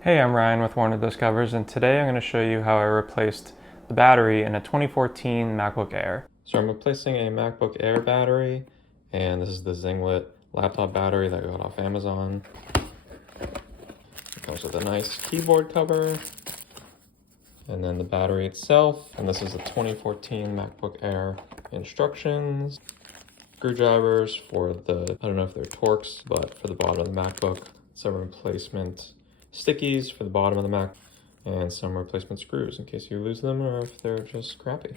Hey, I'm Ryan with Warner Discovers, and today I'm going to show you how I replaced the battery in a 2014 MacBook Air. So I'm replacing a MacBook Air battery, and this is the Zinglet laptop battery that I got off Amazon. It comes with a nice keyboard cover, and then the battery itself, and this is the 2014 MacBook Air instructions. Screwdrivers for the, I don't know if they're Torx, but for the bottom of the MacBook. Some replacement stickies for the bottom of the Mac, and some replacement screws in case you lose them or if they're just crappy.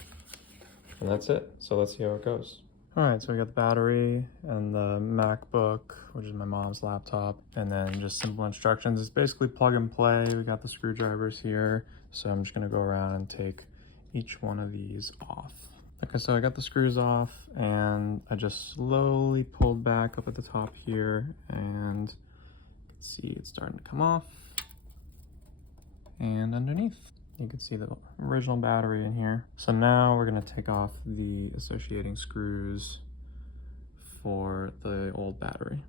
And that's it. So let's see how it goes. All right, so we got the battery and the MacBook, which is my mom's laptop, and then just simple instructions. It's basically plug and play. We got the screwdrivers here. So I'm just gonna go around and take each one of these off. Okay, so I got the screws off and I just slowly pulled back up at the top here, and you can see it's starting to come off. And underneath, you can see the original battery in here. So now we're gonna take off the associating screws for the old battery.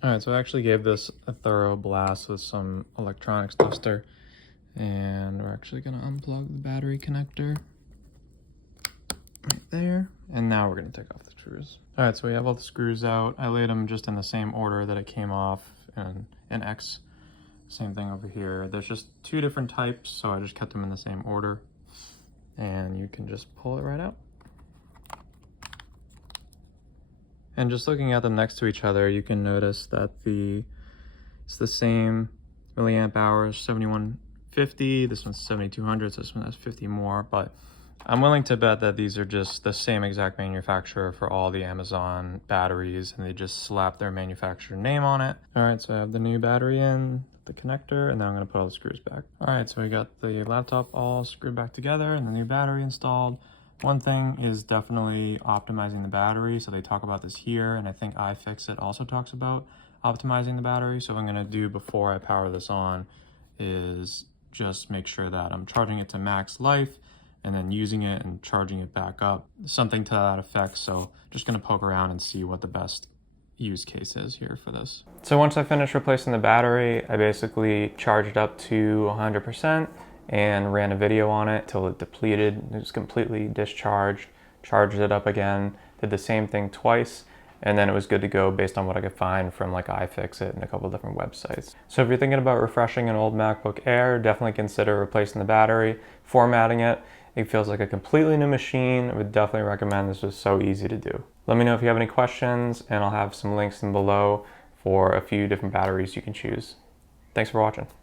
All right, so I actually gave this a thorough blast with some electronics duster, and we're actually gonna unplug the battery connector right there. And now we're gonna take off the screws. All right, so we have all the screws out. I laid them just in the same order that it came off, and an X. Same thing over here. There's just two different types, so I just kept them in the same order. And you can just pull it right out. And just looking at them next to each other, you can notice that it's the same milliamp hours, 7150. This one's 7200, so this one has 50 more, but I'm willing to bet that these are just the same exact manufacturer for all the Amazon batteries, and they just slap their manufacturer name on it. All right, so I have the new battery in, the connector, and now I'm gonna put all the screws back. All right, so we got the laptop all screwed back together and the new battery installed. One thing is definitely optimizing the battery. So they talk about this here, and I think iFixit also talks about optimizing the battery. So what I'm gonna do before I power this on is just make sure that I'm charging it to max life, and then using it and charging it back up, something to that effect. So just gonna poke around and see what the best use case is here for this. So once I finished replacing the battery, I basically charged it up to 100% and ran a video on it till it depleted. It was completely discharged, charged it up again, did the same thing twice, and then it was good to go based on what I could find from like iFixit and a couple different websites. So if you're thinking about refreshing an old MacBook Air, definitely consider replacing the battery, formatting it. It feels like a completely new machine. I would definitely recommend. This was so easy to do. Let me know if you have any questions, and I'll have some links in below for a few different batteries you can choose. Thanks for watching.